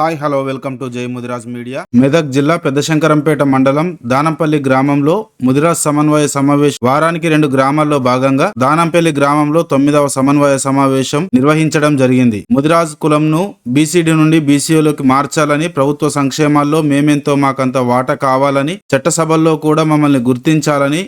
Hi hello welcome to జై Mudiraj media. Medak జిల్లా పెద్దశంకరంపేట మండలం దానంపల్లి గ్రామంలో ముదిరాజ్ సమన్వయ సమావేశం వారానికి 2 గ్రామాల్లో భాగంగా దానంపల్లి గ్రామంలో 9వ సమన్వయ సమావేశం నిర్వహించడం జరిగింది. ముదిరాజ్ కులంను బీసీడీ నుండి బీసీలోకి మార్చాలని, ప్రభుత్వ సంక్షేమాల్లో మేమెంతో మాకంత వాటా కావాలని, చట్టసభల్లో కూడా మమ్మల్ని గుర్తించాలని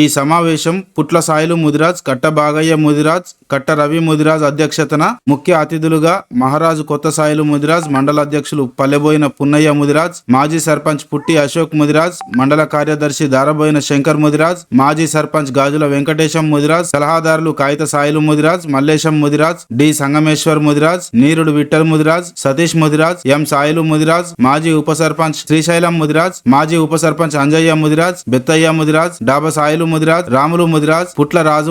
ఈ సమావేశం పుట్ల సాయిలు ముదిరాజ్, కట్ట బాగయ్య ముదిరాజ్, కట్ట రవి ముదిరాజ్ అధ్యక్షతన ముఖ్య అతిథులుగా మహారాజు కొత్త సాయిలు ముదిరాజ్, మండల అధ్యక్షులు పల్లెబోయిన పున్నయ్య ముదిరాజ్, మాజీ సర్పంచ్ పుట్టి అశోక్ ముదిరాజ్, మండల కార్యదర్శి దారబోయిన శంకర్ ముదిరాజ్, మాజీ సర్పంచ్ గాజుల వెంకటేశం ముదిరాజ్, సలహాదారులు కాగిత సాయిలు ముదిరాజ్, మల్లేశం ముదిరాజ్, డి సంగమేశ్వర్ ముదిరాజ్, నీరుడు విఠల్ ముదిరాజ్, సతీష్ ముదిరాజ్, ఎం సాయిలు ముదిరాజ్, మాజీ ఉప సర్పంచ్ శ్రీశైలం ముదిరాజ్, మాజీ ఉప సర్పంచ్ అంజయ్య ముదిరాజ్, బెత్తయ్య ముదిరాజ్, డాబా సాయిలు ముదిరాజ్, రాములు ముదిరాజ్, పుట్ల రాజు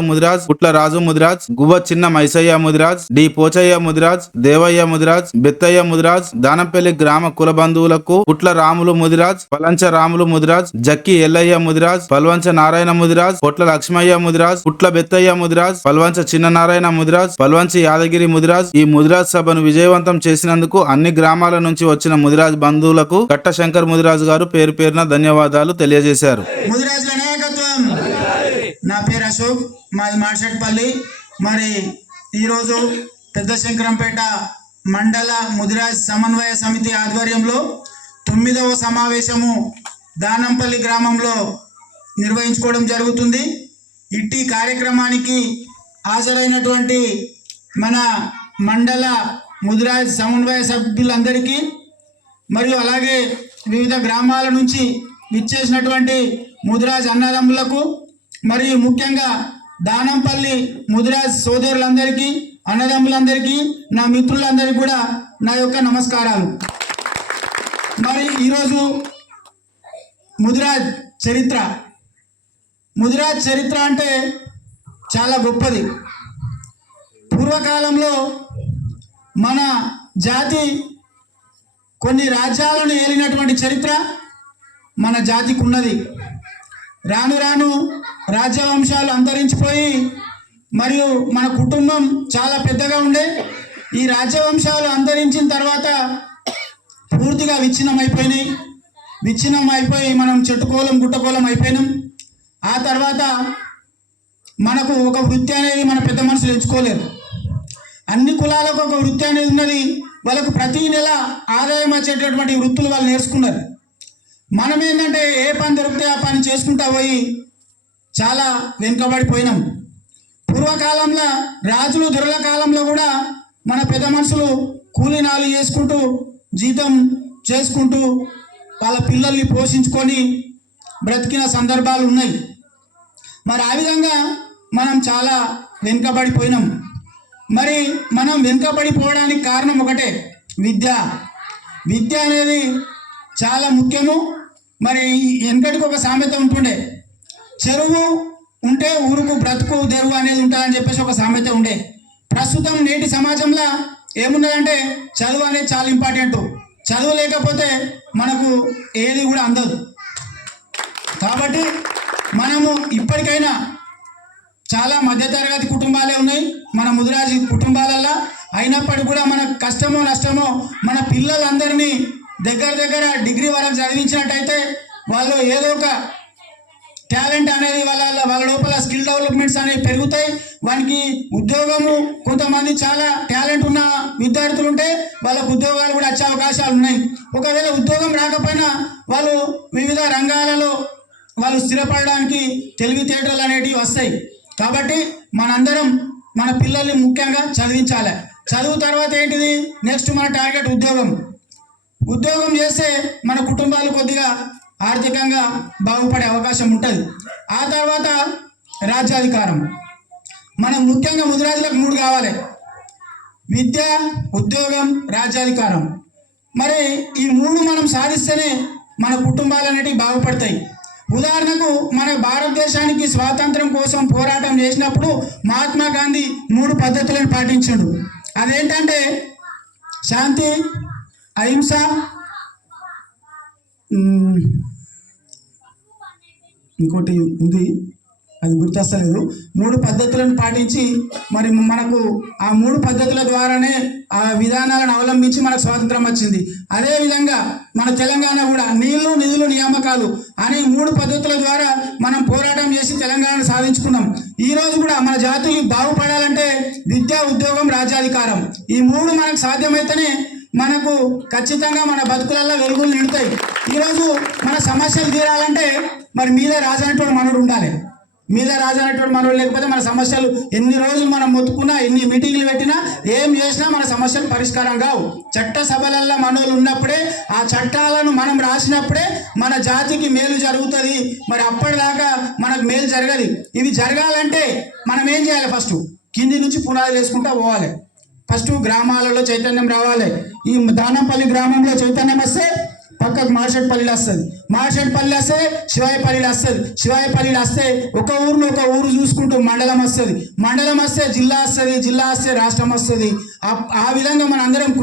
ముదిరాజ్, గువ్వ చిన్న మైసయ్య ముదిరాజ్, డి పోచయ్య ముదిరాజ్, దేవయ్య ముదిరాజ్, బెత్తయ్య ముదిరాజ్, దానంపల్లి గ్రామ కుల బంధువులకు పుట్ల రాములు ముదిరాజ్, పలంచ రాములు ముదిరాజ్, జక్కి ఎల్లయ్య ముదిరాజ్, పల్వంచ నారాయణ ముదిరాజ్, పొట్ల లక్ష్మయ్య ముదిరాజ్, పుట్ల బెత్తయ్య ముదిరాజ్, పల్వంచ చిన్న నారాయణ ముదిరాజ్, పల్వంచి యాదగిరి ముదిరాజ్ ఈ ముదిరాజ్ సభను విజయవంతం చేసినందుకు అన్ని గ్రామాల నుంచి వచ్చిన ముదిరాజ్ బంధువులకు కట్ట శంకర్ ముదిరాజ్ గారు పేరు పేరున ధన్యవాదాలు తెలియజేశారు. నా పేరు అశోక్, మాది మాషట్పల్లి. మరి ఈరోజు పెద్ద శంకరంపేట మండల ముదిరాజ్ సమన్వయ సమితి ఆధ్వర్యంలో 9వ సమావేశము దానంపల్లి గ్రామంలో నిర్వహించుకోవడం జరుగుతుంది. ఇట్టి కార్యక్రమానికి హాజరైనటువంటి మన మండల ముదిరాజ్ సమన్వయ సభ్యులందరికీ మరియు అలాగే వివిధ గ్రామాల నుంచి విచ్చేసినటువంటి ముదిరాజ్ అన్నదమ్ములకు మరియు ముఖ్యంగా దానంపల్లి ముదిరాజ్ సోదరులందరికీ, అన్నదమ్ములందరికీ, నా మిత్రులందరికీ కూడా నా యొక్క నమస్కారాలు. మరి ఈరోజు ముదిరాజ్ చరిత్ర అంటే చాలా గొప్పది. పూర్వకాలంలో మన జాతి కొన్ని రాజ్యాలను ఏలినటువంటి చరిత్ర మన జాతికి ఉన్నది. రాను రాను రాజ్యవంశాలు అంతరించిపోయి మరియు మన కుటుంబం చాలా పెద్దగా ఉండే ఈ రాజ్యవంశాలు అంతరించిన తర్వాత పూర్తిగా విచ్ఛిన్నం అయిపోయి మనం చెట్టుకోలం గుట్టకోలం అయిపోయినాం. ఆ తర్వాత మనకు ఒక వృత్తి అనేది మన పెద్ద మనుషులు ఎంచుకోలేరు. అన్ని కులాలకు ఒక వృత్తి అనేది ఉన్నది. వాళ్ళకు ప్రతి నెల ఆదాయం వచ్చేటటువంటి వృత్తులు వాళ్ళు నేర్చుకున్నారు. మనం ఏంటంటే ఏ పని దొరికితే ఆ పని చేసుకుంటా పోయి చాలా వెనుకబడిపోయినాం. పూర్వకాలంలో రాజులు దొరల కాలంలో కూడా మన పెద్ద మనుషులు కూలీనాలు చేసుకుంటూ జీతం చేసుకుంటూ వాళ్ళ పిల్లల్ని పోషించుకొని బ్రతికిన సందర్భాలు ఉన్నాయి. మరి ఆ విధంగా మనం చాలా వెనుకబడిపోయినాం. మరి మనం వెనుకబడిపోవడానికి కారణం ఒకటే, విద్య అనేది చాలా ముఖ్యము. మరి వెనకటికి ఒక సామెత ఉంటుండే, చెరువు ఉంటే ఊరుకు బ్రతుకు తెరువు అనేది ఉంటుందని చెప్పేసి ఒక సామెత ఉండే. ప్రస్తుతం నేటి సమాజంలో ఏమున్నదంటే చదువు అనేది చాలా ఇంపార్టెంట్. చదువు లేకపోతే మనకు ఏది కూడా అందదు. కాబట్టి మనము ఇప్పటికైనా చాలా మధ్యతరగతి కుటుంబాలే ఉన్నాయి మన ముదిరాజు కుటుంబాలలో. అయినప్పటికీ కూడా మన కష్టమో నష్టమో మన పిల్లలందరినీ దగ్గర డిగ్రీ వరకు చదివించినట్టయితే వాళ్ళు ఏదో ఒక టాలెంట్ అనేది వాళ్ళ లోపల స్కిల్ డెవలప్మెంట్స్ అనేవి పెరుగుతాయి. వానికి ఉద్యోగము, కొంతమంది చాలా టాలెంట్ ఉన్న విద్యార్థులు ఉంటే వాళ్ళకు ఉద్యోగాలు కూడా వచ్చే అవకాశాలు ఉన్నాయి. ఒకవేళ ఉద్యోగం రాకపోయినా వాళ్ళు వివిధ రంగాలలో వాళ్ళు స్థిరపడడానికి తెలివితేటలు అనేటివి వస్తాయి. కాబట్టి మనందరం మన పిల్లల్ని ముఖ్యంగా చదివించాలి. చదువు తర్వాత ఏంటిది, నెక్స్ట్ మన టార్గెట్ ఉద్యోగం చేస్తే మన కుటుంబాలు కొద్దిగా ఆర్థికంగా బాగుపడే అవకాశం ఉంటుంది. ఆ తర్వాత రాజ్యాధికారం. మనం ముఖ్యంగా ముదిరాజులకు 3 కావాలి: విద్య, ఉద్యోగం, రాజ్యాధికారం. మరి ఈ 3 మనం సాధిస్తేనే మన కుటుంబాలు అనేటివి బాగుపడతాయి. ఉదాహరణకు మన భారతదేశానికి స్వాతంత్రం కోసం పోరాటం చేసినప్పుడు మహాత్మా గాంధీ 3 పద్ధతులను పాటించాడు. అదేంటంటే శాంతి, అహింస, ఇంకోటి ఉంది అది గుర్తొస్తలేదు. 3 పద్ధతులను పాటించి మరి మనకు ఆ 3 పద్ధతుల ద్వారానే ఆ విధానాలను అవలంబించి మనకు స్వాతంత్రం వచ్చింది. అదేవిధంగా మన తెలంగాణ కూడా నీళ్లు నిధులు నియామకాలు అనే 3 పద్ధతుల ద్వారా మనం పోరాటం చేసి తెలంగాణ సాధించుకున్నాం. ఈ రోజు కూడా మన జాతులు బాగుపడాలంటే విద్య, ఉద్యోగం, రాజ్యాధికారం ఈ 3 మనకు సాధ్యమైతేనే మనకు ఖచ్చితంగా మన బతుకులలో వెలుగులు నిండుతాయి. ఈరోజు మన సమస్యలు తీరాలంటే మరి మీద రాజు అనేటువంటి మనోడు ఉండాలి. మీద రాజు అనేటువంటి మనోడు లేకపోతే మన సమస్యలు ఎన్ని రోజులు మనం మొత్తుకున్నా, ఎన్ని మీటింగ్లు పెట్టినా, ఏం చేసినా మన సమస్యలు పరిష్కారం కావు. చట్ట సభలల్లో మనోళ్ళు ఉన్నప్పుడే, ఆ చట్టాలను మనం రాసినప్పుడే మన జాతికి మేలు జరుగుతుంది. మరి అప్పటిదాకా మనకు మేలు జరగదు. ఇవి జరగాలంటే మనం ఏం చేయాలి? ఫస్ట్ కింది నుంచి పునాది వేసుకుంటూ పోవాలి. ఫస్ట్ గ్రామాలలో చైతన్యం రావాలి. ఈ దానంపల్లి గ్రామంలో చైతన్యం వస్తే పక్కకు మార్షెట్పల్లిలో వస్తుంది, మార్షెట్పల్లి వస్తే శివాయపల్లిలో వస్తుంది, శివాయపల్లిలో వస్తే ఒక ఊరిలో ఒక ఊరు చూసుకుంటూ మండలం వస్తుంది, మండలం వస్తే జిల్లా వస్తుంది, జిల్లా వస్తే రాష్ట్రం వస్తుంది. ఆ విధంగా మన అందరం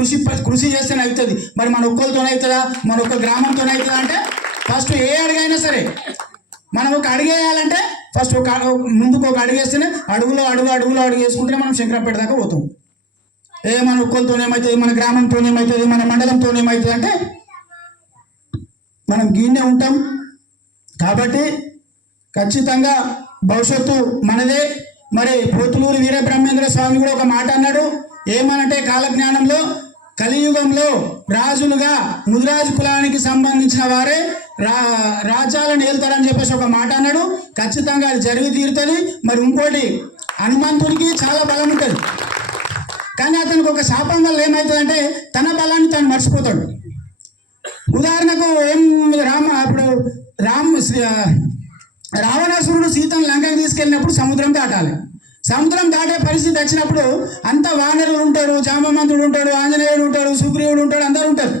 కృషి చేస్తేనే అవుతుంది. మరి మన ఒక్కరితోనే అవుతుందా, మన ఒక్క గ్రామంతోనే అవుతుందా అంటే ఫస్ట్ ఏ అడుగైనా సరే మనం ఒక అడుగేయాలంటే ఫస్ట్ ముందుకు ఒక అడుగేస్తేనే అడుగులో అడుగు వేసుకుంటేనే మనం శంకరంపేట దాకా పోతాం. మన ఒక్కరితోనేమవుతుంది, మన గ్రామంతోనేమవుతుంది, మన మండలంతోనేమవుతుంది అంటే మనం గీనే ఉంటాం. కాబట్టి ఖచ్చితంగా భవిష్యత్తు మనదే. మరి పోతులూరు వీరబ్రహ్మేంద్ర స్వామి కూడా ఒక మాట అన్నాడు. ఏమనంటే కాలజ్ఞానంలో కలియుగంలో రాజులుగా ముదిరాజు కులానికి సంబంధించిన వారే రాజ్యాలను ఏలుతారని చెప్పేసి ఒక మాట అన్నాడు. ఖచ్చితంగా అది జరిగి తీరుతుంది. మరి ఇంకోటి, హనుమంతుడికి చాలా బలం ఉంటుంది, కానీ అతనికి ఒక శాపం వల్ల ఏమవుతుందంటే తన బలాన్ని తను మర్చిపోతాడు. ఉదాహరణకు రావణాసురుడు సీతను లంకకి తీసుకెళ్ళినప్పుడు సముద్రం దాటాలి. సముద్రం దాటే పరిస్థితి వచ్చినప్పుడు అంతా వానరులు ఉంటారు, జాంబవంతుడు ఉంటాడు, ఆంజనేయుడు ఉంటాడు, సుగ్రీవుడు ఉంటాడు, అందరు ఉంటారు.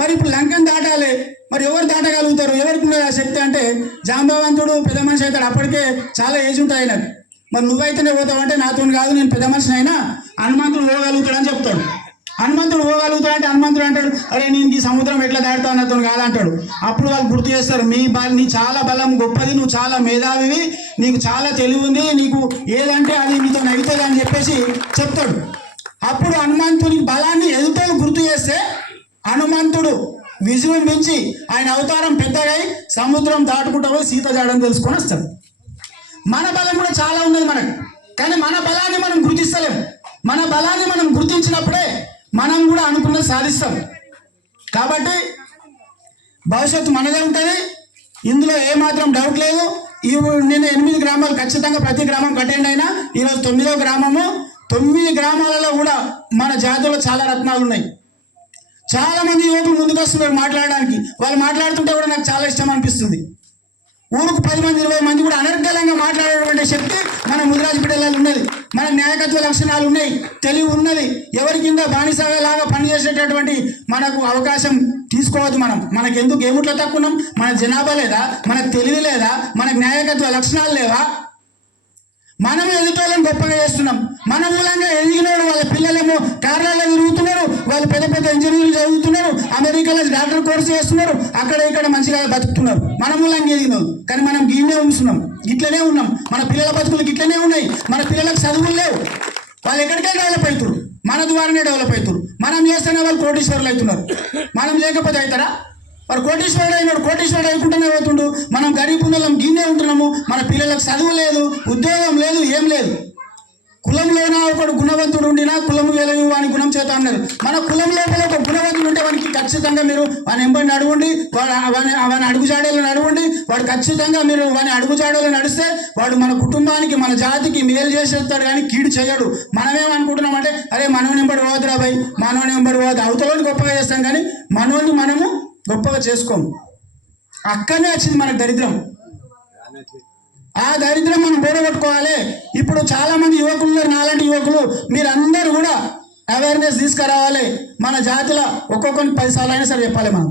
మరి ఇప్పుడు లంకను దాటాలి. మరి ఎవరు దాటగలుగుతారు? ఎవరికి ఉన్నది ఆ శక్తి అంటే జాంబవంతుడు పెద్ద మనిషి అవుతాడు, అప్పటికే చాలా ఏజ్ ఉంటుంది ఆయనకు. మరి నువ్వైతేనే పోతావు అంటే నాతో కాదు, నేను పెద్ద మనిషిని అయినా హనుమంతుడు పోగలుగుతాడు అని చెప్తాడు. హనుమంతుడు పోగలుగుతాడు అంటే హనుమంతుడు అంటాడు, అరే నేను ఈ సముద్రం ఎట్లా దాటుతావు అన్నతో కాదంటాడు. అప్పుడు వాళ్ళు గుర్తు చేస్తారు, నీ చాలా బలం గొప్పది, నువ్వు చాలా మేధావివి, నీకు చాలా తెలివి ఉంది, నీకు ఏదంటే అది నీతో అవుతుంది అని చెప్పేసి చెప్తాడు. అప్పుడు హనుమంతుని బలాన్ని ఎదుటోళ్ళు గుర్తు చేస్తే హనుమంతుడు విజృంభించి ఆయన అవతారం పెద్దగా సముద్రం దాటుకుంటూ పోయి సీత జాడని తెలుసుకొని వస్తాడు. మన బలం కూడా చాలా ఉన్నది మనకు, కానీ మన బలాన్ని మనం గుర్తిస్తలేము. మన బలాన్ని మనం గుర్తించినప్పుడే మనం కూడా అనుకున్నది సాధిస్తాం. కాబట్టి భవిష్యత్తు మనదే ఉంటుంది, ఇందులో ఏమాత్రం డౌట్ లేదు. నేను 8 గ్రామాలు ఖచ్చితంగా ప్రతి గ్రామం అటెండ్ అయినా. ఈరోజు 9వ గ్రామము. 9 గ్రామాలలో కూడా మన జాతిలో చాలా రత్నాలు ఉన్నాయి. చాలా మంది యువకులు ముందుకు వస్తున్నారు మాట్లాడడానికి. వాళ్ళు మాట్లాడుతుంటే కూడా నాకు చాలా ఇష్టం అనిపిస్తుంది. ఊరుకు 10 మంది 20 మంది కూడా అనర్గళంగా మాట్లాడేటువంటి శక్తి మన ముదిరాజు బిడ్డలలో ఉన్నది. మన నాయకత్వ లక్షణాలు ఉన్నాయి, తెలివి ఉన్నది. ఎవరి కింద బానిసలాగా పనిచేసేటటువంటి మనకు అవకాశం తీసుకోవద్దు. మనకెందుకు ఏముట్లో తక్కున్నాం? మన జనాభా లేదా, మనకు తెలివి లేదా, మనకు నాయకత్వ లక్షణాలు లేవా? మనం ఎదుటోళ్ళని గొప్పగా చేస్తున్నాం. మన మూలంగా ఎదిగినాడు వాళ్ళ పిల్లలేమో కార్యాలయాల్లో తిరుగుతున్నారు, వాళ్ళు పెద్ద పెద్ద ఇంజనీర్లు చదువుతున్నారు, అమెరికాలో డాక్టర్ కోర్సు చేస్తున్నారు, అక్కడ ఇక్కడ మంచిగా బతుకుతున్నారు. మన మూలంగా ఎదిగినాం, కానీ మనం గీనే ఉంచున్నాం, ఇట్లనే ఉన్నాం. మన పిల్లల బతుకులకు ఇట్లనే ఉన్నాయి. మన పిల్లలకు చదువులు లేవు, వాళ్ళు ఎక్కడికైనా డెవలప్ అవుతారు, మన ద్వారానే డెవలప్ అవుతారు. మనం చేస్తేనే వాళ్ళు కోటీశ్వరులు అవుతున్నారు, మనం లేకపోతే అవుతారా? వాడు కోటీశ్వరుడు అయినాడు, కోటీశ్వరుడు అయికుంటూనే పోతుండు. మనం గరీబులం గిన్నె ఉంటున్నాము. మన పిల్లలకు చదువు లేదు, ఉద్యోగం లేదు, ఏం లేదు. కులంలోనా ఒకడు గుణవంతుడు ఉండినా కులము వెలవు వాని గుణం చేత అన్నారు. మన కులం లోపల ఒక గుణవంతుడు ఉంటే వానికి ఖచ్చితంగా మీరు వాని ఎంబడిని అడగండి, వాని అడుగుజాడలు నడవండి. వాడు ఖచ్చితంగా మీరు వాని అడుగుజాడలు నడిస్తే వాడు మన కుటుంబానికి మన జాతికి మేలు చేసేస్తాడు, కానీ కీడు చేయడు. మనమేమనుకుంటున్నామంటే అరే మనోని ఎంబడి పోవద్దురా భయ్, మనోని ఎంబడి పోవద్దు, అవతలని గొప్పగా చేస్తాం, కానీ మనోని మనము గొప్పగా చేసుకోము. అక్కడనే వచ్చింది మనకు దరిద్రం. ఆ దరిద్రం మనం పోడగొట్టుకోవాలి. ఇప్పుడు చాలా మంది యువకులు, నాలాంటి యువకులు మీరందరూ కూడా అవేర్నెస్ తీసుకురావాలి. మన జాతిలో ఒక్కొక్కరిని 10 సార్లు అయినా సరే చెప్పాలి. మనం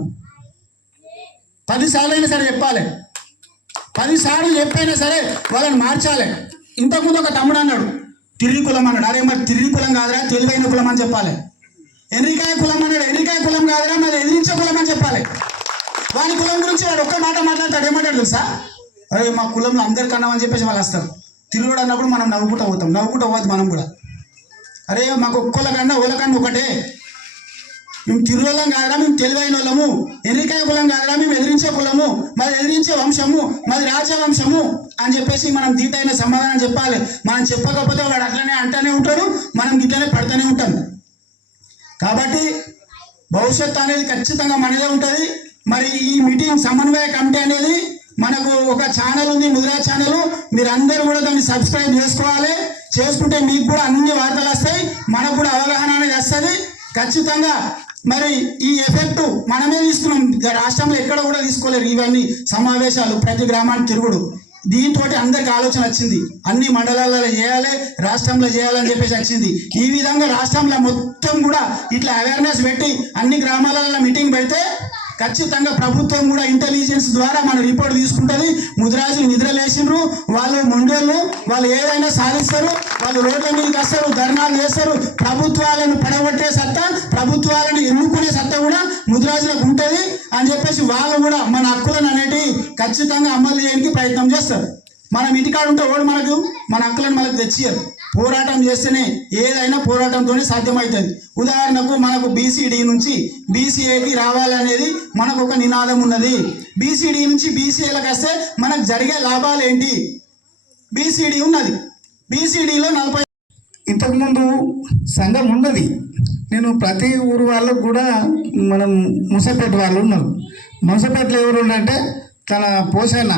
10 సార్లు అయినా సరే చెప్పాలి. 10 సార్లు చెప్పైనా సరే వాళ్ళని మార్చాలి. ఇంతకుముందు ఒక తమ్ముడు అన్నాడు తిరిగి కులం అన్నాడు. అరే మరి తిరిగి కులం కాదురా, తెలివైన కులం అని చెప్పాలి. ఎన్నికాయ కులం అన్నాడు, ఎన్నికాయ కులం కాదురా, మరి ఎదిరించే కులం అని చెప్పాలి. వాని కులం గురించి వాడు ఒక్క మాట మాట్లాడతాడు. ఏమంటాడు తెలుసా? అరే మా కులంలో అందరికన్నా అని చెప్పేసి వాళ్ళు వస్తారు. తిరుగుడు అన్నప్పుడు మనం నవ్వుకుంటూ పోతాం, నవ్వుకుంటూ పోవద్దు మనం కూడా. అరే మాకు ఒక్కొక్కళ్ళకన్నా ఓలకన్నా ఒకటే, మేము తిరుగులం కాదురా, మేము తెలివైన వాళ్ళము, ఎన్నికాయ కులం కాదురా, మేము ఎదిరించే కులము, మాది ఎదిరించే వంశము, మాది రాజవంశము అని చెప్పేసి మనం దీటైన సమాధానం చెప్పాలి. మనం చెప్పకపోతే వాడు అట్లనే అంటూనే ఉంటాడు, మనం గిట్లనే పడుతూనే ఉంటాం. కాబట్టి భవిష్యత్తు అనేది ఖచ్చితంగా మనదే ఉంటుంది. మరి ఈ మీటింగ్ సమన్వయ కమిటీ అనేది మనకు ఒక ఛానల్ ఉంది, ముదిరాజ్ ఛానల్. మీరు అందరూ కూడా దాన్ని సబ్స్క్రైబ్ చేసుకోవాలి. చేసుకుంటే మీకు కూడా అన్ని వార్తలు వస్తాయి, మనకు కూడా అవగాహన అనేది వస్తుంది ఖచ్చితంగా. మరి ఈ ఎఫెక్ట్ మనమే తీసుకున్నాం, రాష్ట్రంలో ఎక్కడ కూడా తీసుకోలేరు ఇవన్నీ సమావేశాలు, ప్రతి గ్రామానికి తిరుగుడు. దీంతో అందరికి ఆలోచన వచ్చింది, అన్ని మండలాలలో చేయాలి, రాష్ట్రంలో చేయాలని చెప్పేసి వచ్చింది. ఈ విధంగా రాష్ట్రంలో మొత్తం కూడా ఇట్లా అవేర్నెస్ పెట్టి అన్ని గ్రామాలలో మీటింగ్ పెడితే ఖచ్చితంగా ప్రభుత్వం కూడా ఇంటెలిజెన్స్ ద్వారా మన రిపోర్ట్ తీసుకుంటుంది. ముదిరాజులు నిద్రలేసిండ్రు, వాళ్ళు మొండోళ్ళు, వాళ్ళు ఏదైనా సాధిస్తారు, వాళ్ళు రోడ్ల మీదకి వస్తారు, ధర్నాలు చేస్తారు. ప్రభుత్వాలను పడగొట్టే సత్తా, ప్రభుత్వాలను ఎన్నుకునే సత్తా కూడా ముదిరాజులకు ఉంటుంది అని చెప్పేసి వాళ్ళు కూడా మన హక్కులను అనేటివి ఖచ్చితంగా అమలు చేయడానికి ప్రయత్నం చేస్తారు. మనం ఇంటికాడ ఉంటే ఓడి మనకు మన హక్కులను మనకు తెచ్చియరు. పోరాటం చేస్తేనే ఏదైనా పోరాటంతోనే సాధ్యమవుతుంది. ఉదాహరణకు మనకు బీసీడీ నుంచి బీసీఏకి రావాలనేది మనకు ఒక నినాదం ఉన్నది. బీసీడీ నుంచి బీసీఏలకు వస్తే మనకు జరిగే లాభాలు ఏంటి? బీసీడీ ఉన్నది, బీసీడీలో 40. ఇంతకుముందు సంఘం ఉన్నది. నేను ప్రతి ఊరు వాళ్ళకు కూడా మనం ముసపేట వాళ్ళు ఉన్నారు. ముసపేటలో ఎవరు ఉన్నారంటే తన పోషణ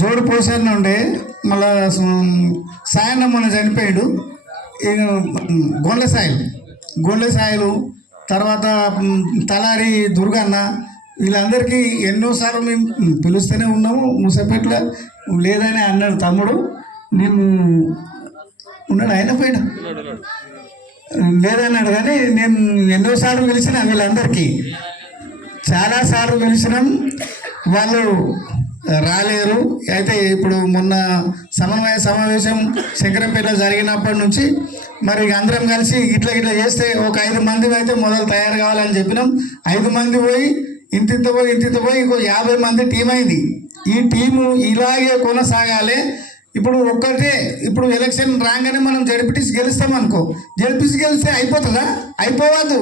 జోడు పోషణ ఉండే, మళ్ళా సాయన్న మొన్న చనిపోయాడు. గొండ్ల సాయిలు తర్వాత తలారి దుర్గన్న, వీళ్ళందరికీ ఎన్నోసార్లు మేము పిలుస్తూనే ఉన్నాము. ముసపేటలో లేదని అన్నాడు తమ్ముడు, నేను ఉన్నాడు, ఆయన పోయినా లేదన్నాడు. కానీ నేను ఎన్నోసార్లు పిలిచిన వీళ్ళందరికీ, చాలాసార్లు పిలిచినాం, వాళ్ళు రాలేరు. అయితే ఇప్పుడు మొన్న సమన్వయ సమావేశం శంకరంపేటలో జరిగినప్పటి నుంచి మరి అందరం కలిసి ఇట్లా చేస్తే ఒక 5 మంది అయితే మొదలు తయారు కావాలని చెప్పినాం. 5 మంది పోయి ఇంతింత పోయి ఇంకో 50 మంది టీం అయింది. ఈ టీము ఇలాగే కొనసాగాలి. ఇప్పుడు ఎలక్షన్ రాగానే మనం జడ్పీటీసీ గెలుస్తాం అనుకో, జడ్పీటీసీ గెలిస్తే అయిపోతుందా? అయిపోవద్దు,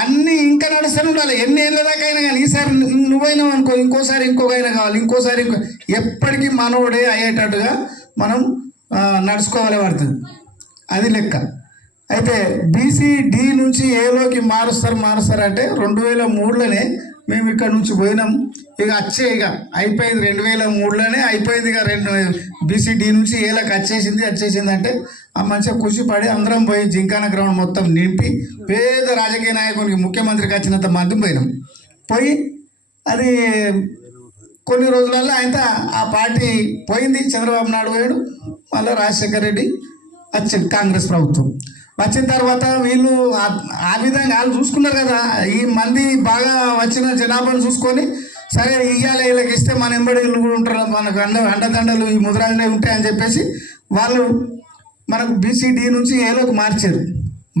అన్నీ ఇంకా నడుస్తూనే ఉండాలి. ఎన్ని ఏళ్ళ దాకా అయినా కానీ ఈసారి నువ్వైనావు అనుకో, ఇంకోసారి ఇంకొకైనా కావాలి, ఇంకోసారి ఎప్పటికీ మనోడే అయ్యేటట్టుగా మనం నడుచుకోవాలి పడుతుంది. అది లెక్క. అయితే బీసీడీ నుంచి ఏలోకి మారుస్తారు అంటే 2003లోనే మేము ఇక్కడ నుంచి పోయినాం. ఇక అయిపోయింది, 2003లోనే అయిపోయింది. ఇక బీసీడీ నుంచి ఏలోకి వచ్చేసింది అంటే ఆ మంచిగా ఖుషిపడి అందరం పోయి జింకాన గ్రౌండ్ మొత్తం నింపి పేద రాజకీయ నాయకునికి ముఖ్యమంత్రికి వచ్చినంత మంది పోయి అది కొన్ని రోజులలో ఆయన ఆ పార్టీ పోయింది. చంద్రబాబు నాయుడు పోయాడు, మళ్ళీ రాజశేఖర రెడ్డి వచ్చింది, కాంగ్రెస్ ప్రభుత్వం వచ్చిన తర్వాత వీళ్ళు ఆ విధంగా వాళ్ళు చూసుకున్నారు కదా. ఈ మంది బాగా వచ్చిన జనాభాను చూసుకొని సరే ఇయ్యాలి, వీళ్ళకి ఇస్తే మన ఎంబడి వీళ్ళు కూడా ఉంటారు, మనకు అండదండలు ఈ ముద్రాలే ఉంటాయని చెప్పేసి వాళ్ళు మనకు బీసీడీ నుంచి ఏలోకి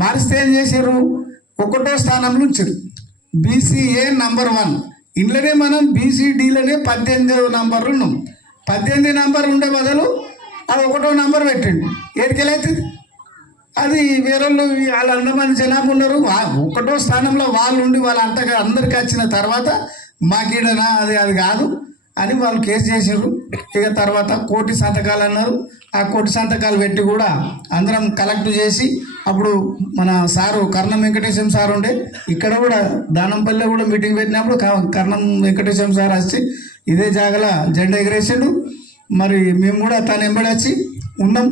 మారిస్తే ఏం చేశారు? 1వ స్థానంలో ఉంచారు. BCA number 1. ఇంట్లోనే మనం బీసీడీలోనే 18వ నంబర్లు ఉన్నాం. 18 నంబర్ ఉండే బదులు అది 1వ నంబర్ పెట్టండి, ఏడికెళ్ళవుతుంది అది. వేరే వాళ్ళు 100 మంది జనాభా ఉన్నారు, 1వ స్థానంలో వాళ్ళు ఉండి వాళ్ళు అందరికి వచ్చిన తర్వాత మాకీడనా అది కాదు అని వాళ్ళు కేసు చేశారు. ఇక తర్వాత 1 కోటి సంతకాలు అన్నారు. ఆ 1 కోటి సంతకాలు పెట్టి కూడా అందరం కలెక్ట్ చేసి అప్పుడు మన సారు కర్ణం వెంకటేశం సార్ ఉండే, ఇక్కడ కూడా దానంపల్లిలో కూడా మీటింగ్ పెట్టినప్పుడు కర్ణం వెంకటేశం సార్ వచ్చి ఇదే జాగల జెండా ఎగరేసాడు. మరి మేము కూడా తను ఎంబడి వచ్చి ఉన్నాం.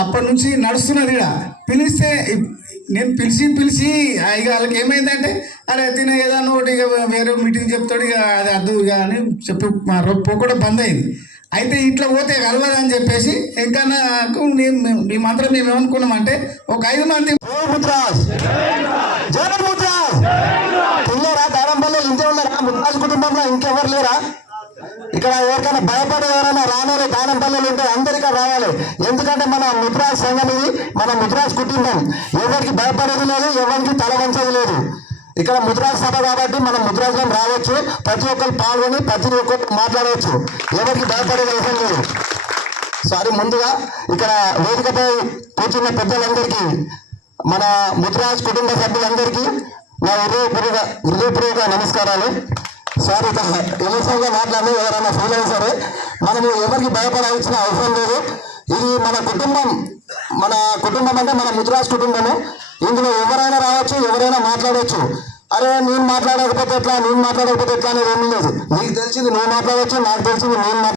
అప్పటి నుంచి నడుస్తున్నది. ఇక పిలిస్తే నేను పిలిచి ఇక వాళ్ళకి ఏమైందంటే అరే తినే ఏదన్నా ఒకటి ఇక వేరే మీటింగ్ చెప్తాడు, ఇక అది అద్దు ఇక అని చెప్పి మా పోకుండా బంద్ అయింది. అయితే ఇట్లా పోతే కలవదని చెప్పేసి ఇంకా మేమందరం మేము ఏమనుకున్నామంటే ఒక 5 మంది దారంపల్లి ఇంతే ఉన్నారా? ముద్రాజ్ కుటుంబంలో ఇంకెవరు లేరా? ఇక్కడ ఎవరికైనా భయపడే ఎవరైనా రావాలి, దానంపల్లిలు ఉంటే అందరికీ రావాలి. ఎందుకంటే మన ముద్రాజ్ సంఘం ఇది, మన ముద్రాజ్ కుటుంబం. ఎవరికి భయపడేది లేదు, ఎవరికి తల వంచది లేదు. ఇక్కడ ముద్రాజ్ సభ కాబట్టి మనం ముద్రాజ్యం రావచ్చు, ప్రతి ఒక్కరు పాల్గొని ప్రతి ఒక్కరు మాట్లాడవచ్చు, ఎవరికి భయపడేది అవసరం లేదు. సారీ, ముందుగా ఇక్కడ వేదికపై కూర్చున్న పెద్దలందరికీ, మన ముద్రాజ్ కుటుంబ సభ్యులందరికీ నా హృదయపూర్వక నమస్కారాలు. సార్, ఇక ఎమోషనల్గా మాట్లాడి ఎవరైనా ఫీల్ అయినా సరే మనము ఎవరికి భయపడాల్సిన అవసరం లేదు. ఇది మన కుటుంబం అంటే మన ముద్రాజ్ కుటుంబము. ఇందులో ఎవరైనా రావచ్చు, ఎవరైనా మాట్లాడవచ్చు. అరే నేను మాట్లాడకపోతే ఎట్లా అనేది ఏమీ లేదు. నీకు తెలిసింది నువ్వు మాట్లాడవచ్చు, నాకు తెలిసింది నేను